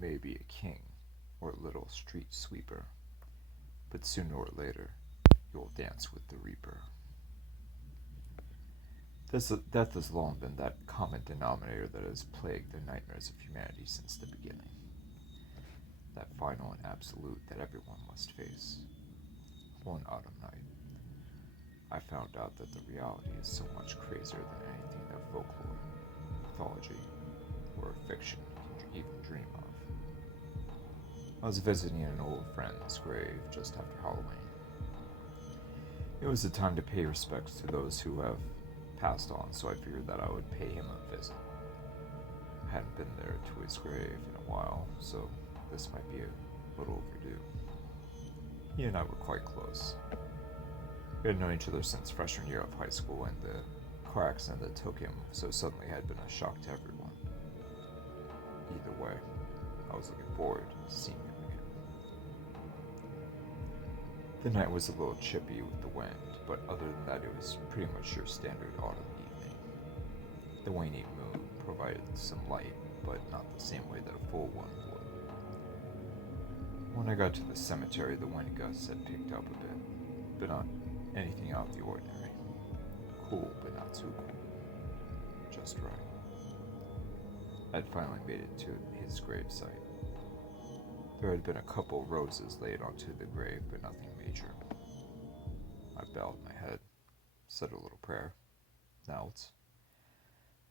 may be a king or a little street sweeper, but sooner or later you'll dance with the reaper. Death has long been that common denominator that has plagued the nightmares of humanity since the beginning. That final and absolute that everyone must face. One autumn night, I found out that the reality is so much crazier than anything that folklore, mythology, or fiction can even dream of. I was visiting an old friend's grave just after Halloween. It was the time to pay respects to those who have passed on, so I figured that I would pay him a visit. I hadn't been there to his grave in a while, so this might be a little overdue. He and I were quite close. We had known each other since freshman year of high school, and the car accident that took him so suddenly had been a shock to everyone. Either way, I was looking forward to seeing him again. The night was a little chippy with the wind, but other than that, it was pretty much your standard autumn evening. The waning moon provided some light, but not the same way that a full one would. When I got to the cemetery, the wind gusts had picked up a bit, but not anything out of the ordinary. Cool, but not too cool. Just right. I'd finally made it to his gravesite. There had been a couple roses laid onto the grave, but nothing major. I bowed my head, said a little prayer, knelt,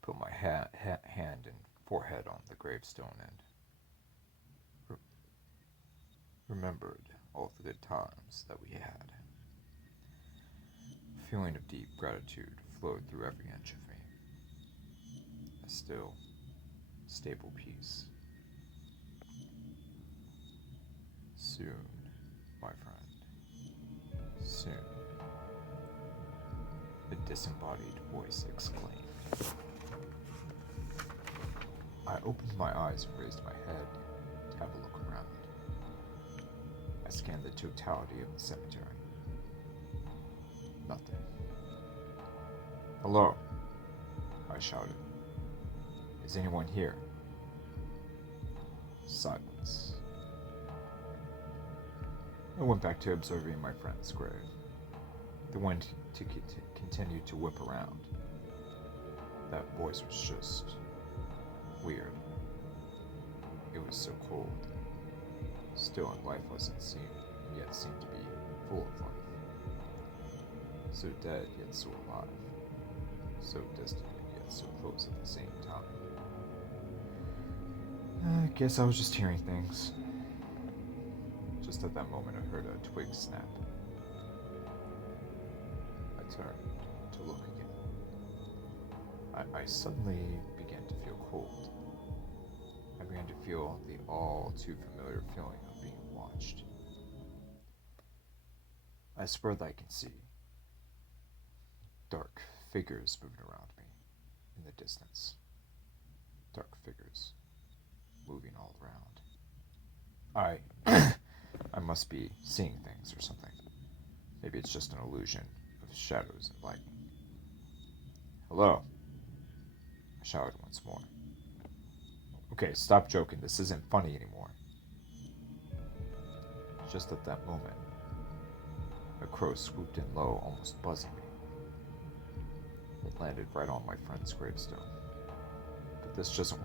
put my hand and forehead on the gravestone, and remembered all the good times that we had. A feeling of deep gratitude flowed through every inch of me. A still, stable peace. Soon, my friend, soon, a disembodied voice exclaimed. I opened my eyes and raised my head to have a look around. I scanned the totality of the cemetery. Nothing. Hello, I shouted. Is anyone here? Silence. I went back to observing my friend's grave. The wind continued to whip around. That voice was just weird. It was so cold. Still, and life wasn't seen, and yet seemed to be full of life. So dead, yet so alive. So distant, yet so close at the same time. I guess I was just hearing things. Just at that moment, I heard a twig snap. I turned to look again. I suddenly began to feel cold. I began to feel the all too familiar feeling of being watched. As far as I can see, dark figures moving around me in the distance. Dark figures moving all around. I must be seeing things or something. Maybe it's just an illusion of shadows and light. Hello, I shouted once more. Okay, stop joking. This isn't funny anymore. Just at that moment, a crow swooped in low, almost buzzing me. It landed right on my friend's gravestone. But this just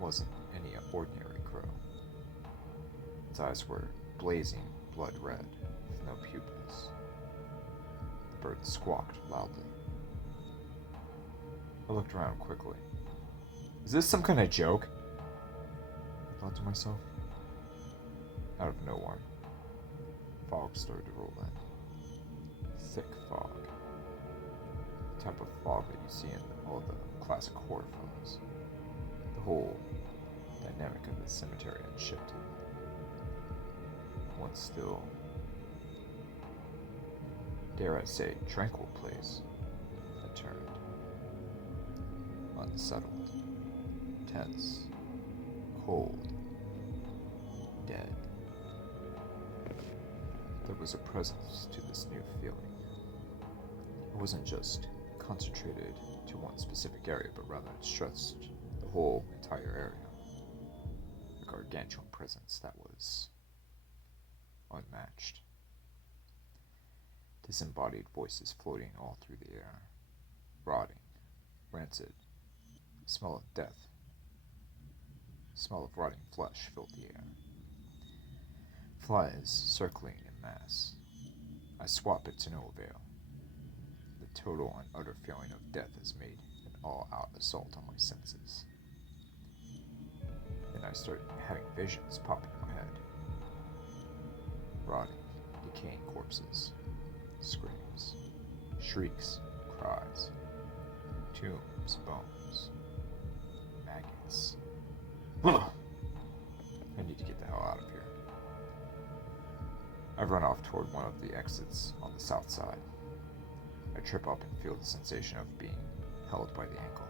wasn't any ordinary crow. Its eyes were blazing blood red, with no pupils. The bird squawked loudly. I looked around quickly. Is this some kind of joke? I thought to myself. Out of nowhere, fog started to roll in. Thick fog. The type of fog that you see in all the classic horror films. The whole dynamic of the cemetery had shifted. Once still, dare I say, tranquil place had turned unsettled, tense, cold, dead. There was a presence to this new feeling. It wasn't just concentrated to one specific area, but rather it stretched the whole entire area. Like our gargantuan presence that was unmatched. Disembodied voices floating all through the air, rotting, rancid, the smell of death, the smell of rotting flesh filled the air. Flies circling in mass. I swap it to no avail. The total and utter feeling of death has made an all-out assault on my senses. Then I start having visions pop into my head. Rotting, decaying corpses, screams, shrieks, cries, tombs, bones, maggots. I need to get the hell out of here. I run off toward one of the exits on the south side. I trip up and feel the sensation of being held by the ankle.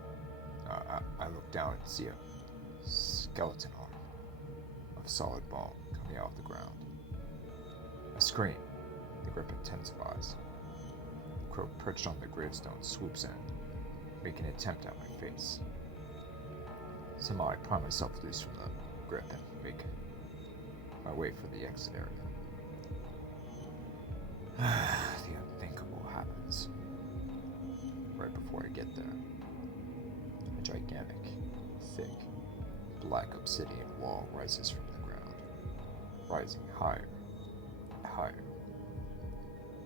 I look down and see a skeleton arm of solid bone coming out of the ground. I scream. The grip intensifies. The crow perched on the gravestone swoops in, making an attempt at my face. Somehow I pry myself loose from the grip and make my way for the exit area. The unthinkable happens. Right before I get there, a gigantic, thick, black obsidian wall rises from the ground, rising higher and higher.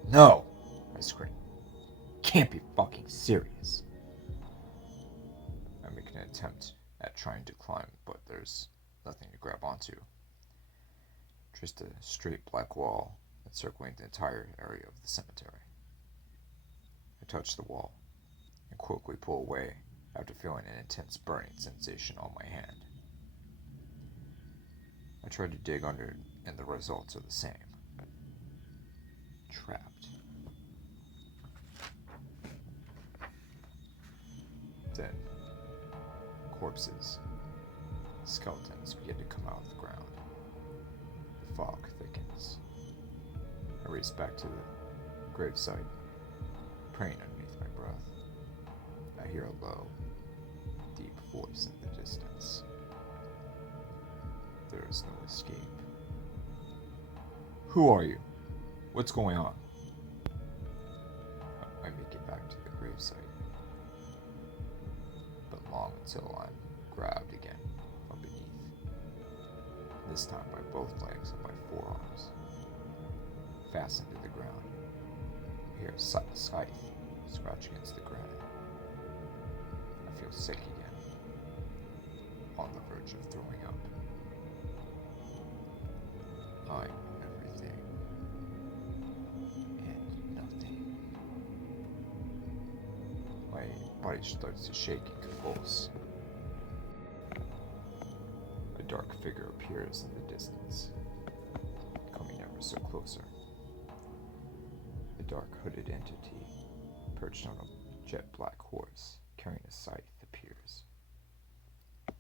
No! I scream. Can't be fucking serious. I make an attempt at trying to climb, but there's nothing to grab onto. Just a straight black wall encircling the entire area of the cemetery. I touch the wall and quickly pull away after feeling an intense burning sensation on my hand. I try to dig under and the results are the same. Trapped. Then, corpses, skeletons begin to come out of the ground. The fog thickens. I race back to the gravesite, praying underneath my breath. I hear a low, deep voice in the distance. There is no escape. Who are you? What's going on? I make it back to the gravesite, but long until I'm grabbed again from beneath. This time by both legs and by forearms, fastened to the ground. I hear a scythe scratch against the granite. I feel sick again, on the verge of throwing up. I'm everything and nothing. My body starts to shake and convulse. A dark figure appears in the distance, coming ever so closer. The dark hooded entity, perched on a jet black horse, carrying a scythe, appears.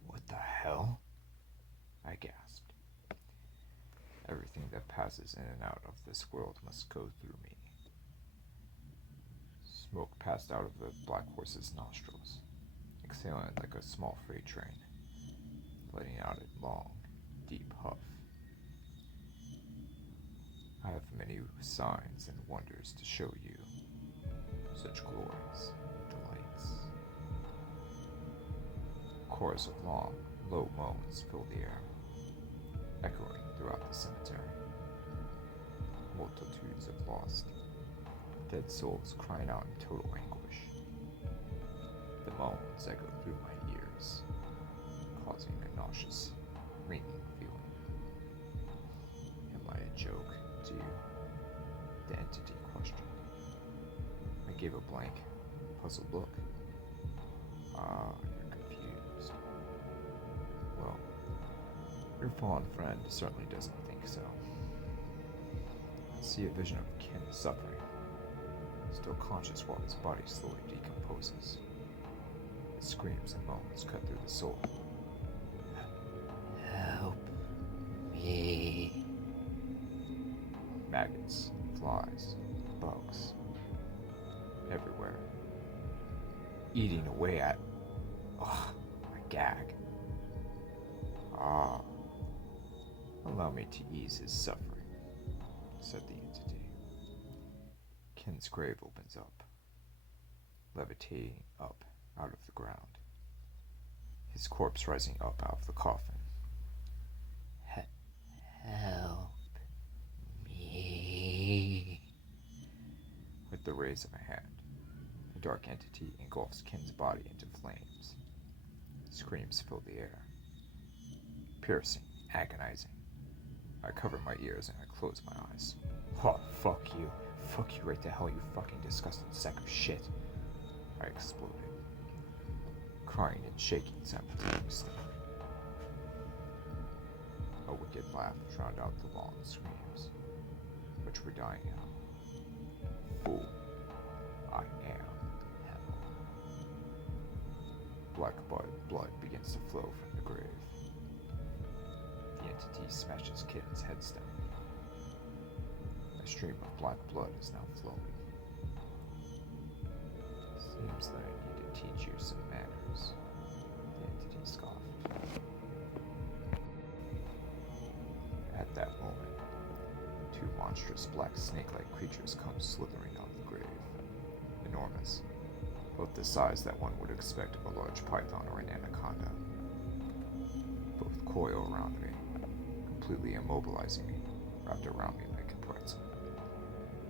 What the hell? I gasped. Everything that passes in and out of this world must go through me. Smoke passed out of the black horse's nostrils, exhaling like a small freight train, letting out a long, deep huff. I have many signs and wonders to show you, such glories and delights. A chorus of long, low moans fill the air, echoing throughout the cemetery. Multitudes of lost, dead souls crying out in total anguish. The moans echo through my ears, causing a nauseous, ringing feeling. Am I a joke to you? The entity questioned. I gave a blank, puzzled look. You're confused. Well, your fallen friend certainly doesn't think so. I see a vision of Kim suffering, still conscious while his body slowly decomposes. His screams and moans cut through the soul. Help me. Maggots, flies, bugs, everywhere. Eating away at... I gag. Allow me to ease his suffering, said the entity. Ken's grave opens up, levitating up out of the ground, his corpse rising up out of the coffin. Help me. With the raise of a hand, the dark entity engulfs Ken's body into flames. Screams fill the air. Piercing, agonizing. I cover my ears and I close my eyes. Oh, fuck you. Fuck you right to hell, you fucking disgusting sack of shit. I exploded, crying and shaking simultaneously. A wicked laugh drowned out the long screams, which were dying out. Fool, I am hell. Black blood begins to flow from the grave. The entity smashes Kitten's headstone. A stream of black blood is now flowing. Seems that I need to teach you some manners, the entity scoffed. At that moment, two monstrous black snake-like creatures come slithering out of the grave, enormous, both the size that one would expect of a large python or an anaconda. Both coil around me, completely immobilizing me, wrapped around me like a pretzel,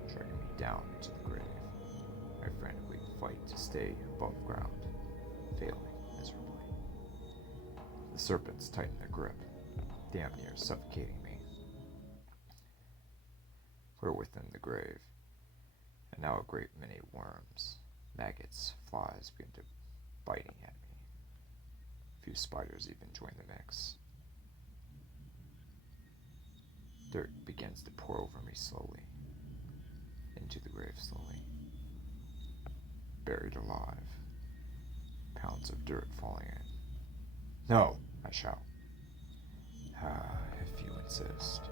dragging me down into the grave. I frantically fight to stay above ground, failing miserably. The serpents tighten their grip, damn near suffocating me. We're within the grave, and now a great many worms, maggots, flies begin to biting at me. A few spiders even join the mix. Dirt begins to pour over me slowly, into the grave slowly. Buried alive, pounds of dirt falling in. No, I shout. If you insist,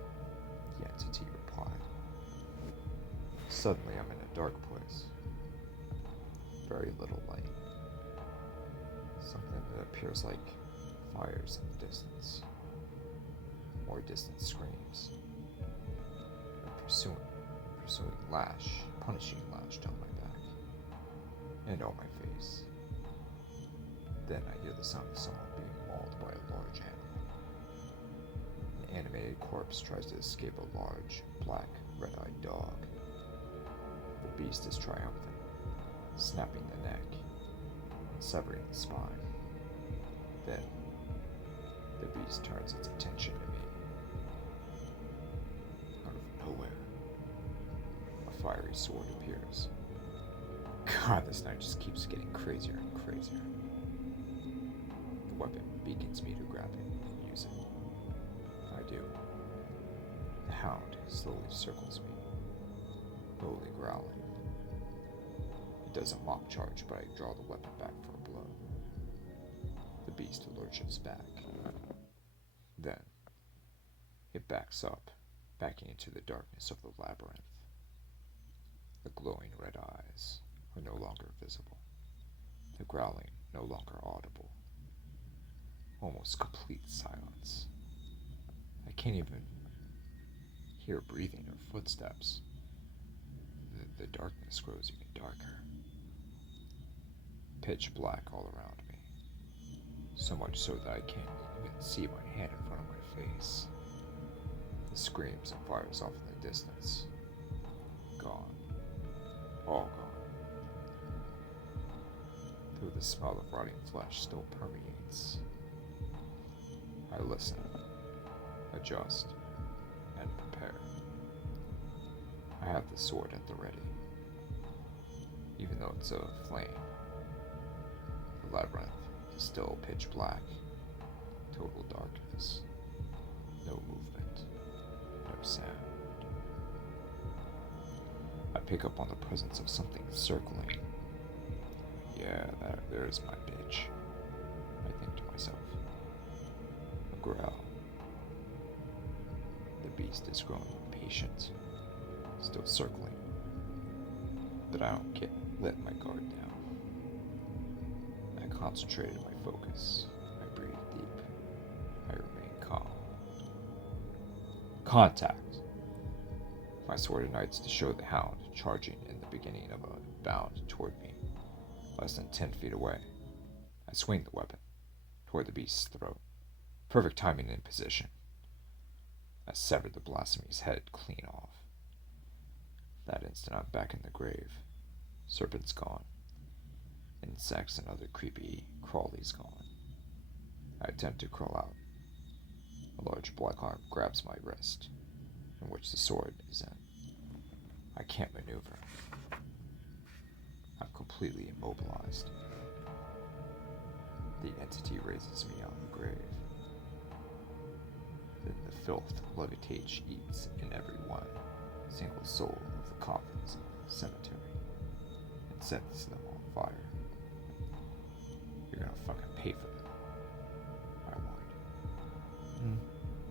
the entity replied. Suddenly I'm in a dark place. Very little light. Something that appears like fires in the distance. More distant screams. A pursuing lash, punishing lash down my back. And on my face. Then I hear the sound of someone being mauled by a large animal. An animated corpse tries to escape a large, black, red-eyed dog. The beast is triumphant, snapping the neck and severing the spine. Then, the beast turns its attention to me. Out of nowhere, a fiery sword appears. God, this night just keeps getting crazier and crazier. The weapon beckons me to grab it and use it. I do. The hound slowly circles me, slowly growling. It does a mock charge, but I draw the weapon back for a blow. The beast lurches back. Then, it backs up, backing into the darkness of the labyrinth. The glowing red eyes are no longer visible. The growling no longer audible. Almost complete silence. I can't even hear breathing or footsteps. The darkness grows even darker. Pitch black all around me. So much so that I can't even see my hand in front of my face. The screams and fires off in the distance. Gone. All gone. Though the smell of rotting flesh still permeates. I listen, adjust, and prepare. I have the sword at the ready. Even though it's a flame, the labyrinth is still pitch black, total darkness, no movement, no sound. I pick up on the presence of something circling. Yeah, there's my bitch, I think to myself. A growl. The beast is growing impatient, still circling. But I don't let my guard down. I concentrated my focus. I breathe deep. I remain calm. Contact! My sword ignites to show the hound charging in the beginning of a bound toward me, less than 10 feet away. I swing the weapon toward the beast's throat. Perfect timing and position. I severed the blasphemy's head clean off. That instant, I'm back in the grave. Serpent's gone. Insects and other creepy crawlies gone. I attempt to crawl out. A large black arm grabs my wrist, in which the sword is in. I can't maneuver. I'm completely immobilized. The entity raises me out of the grave. Then the filth levitates eats in every one single soul of the coffins in the cemetery and sets them on fire. You're gonna fucking pay for them, I whined.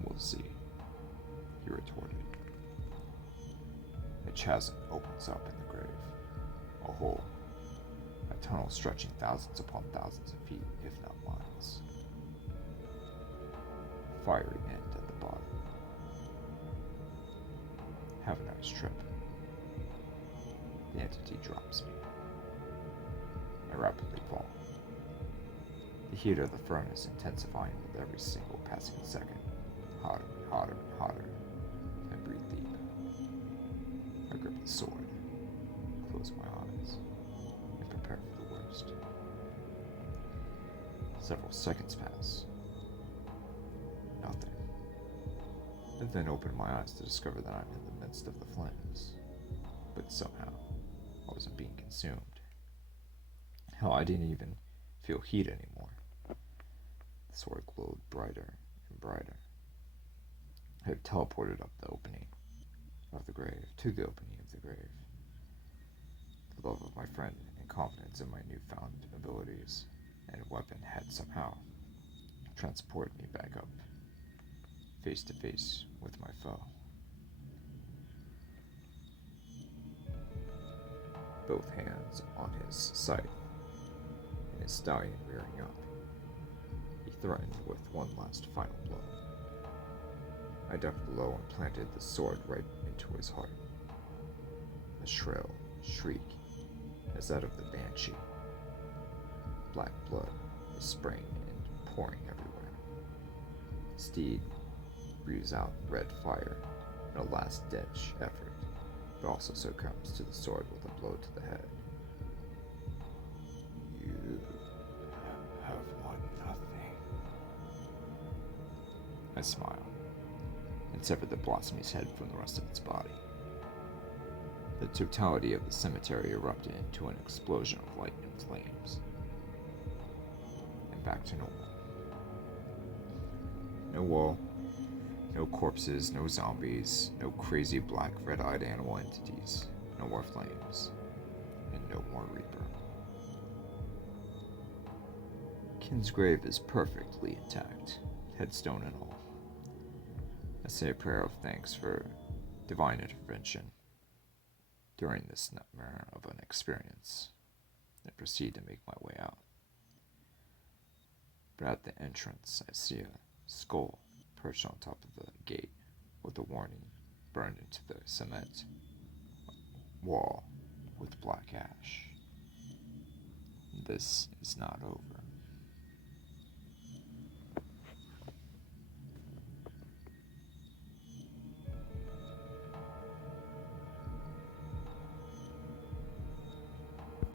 We'll see, he retorted. A chasm opens up in the grave. A hole. A tunnel stretching thousands upon thousands of feet, if not miles. A fiery end at the bottom. Have a nice trip. The entity drops me. I rapidly fall. The heat of the furnace intensifying with every single passing second. Hotter and hotter and hotter. I breathe deep. I grip the sword, close my eyes, and prepare for the worst. Several seconds pass. Nothing. I then open my eyes to discover that I'm in the midst of the flames. But somehow, I wasn't being consumed. Hell, I didn't even feel heat anymore. The sword glowed brighter and brighter. I had teleported up the opening of the grave, to the opening of the grave. The love of my friend and confidence in my newfound abilities and weapon had somehow transported me back up, face to face with my foe. Both hands on his scythe, and his stallion rearing up. He threatened with one last final blow. I ducked below and planted the sword right into his heart. A shrill shriek, as that of the banshee. Black blood was spraying and pouring everywhere. The steed breathes out red fire in a last-ditch effort, but also succumbs to the sword with a blow to the head. You have won nothing. I smiled and severed the blossomy's head from the rest of its body. The totality of the cemetery erupted into an explosion of light and flames. And back to normal. No wall, no corpses, no zombies, no crazy black red-eyed animal entities, no more flames, and no more Reaper. Kin's grave is perfectly intact, headstone and all. I say a prayer of thanks for divine intervention during this nightmare of an experience, and proceed to make my way out. But at the entrance, I see a skull perched on top of the gate with a warning burned into the cement wall with black ash. This is not over.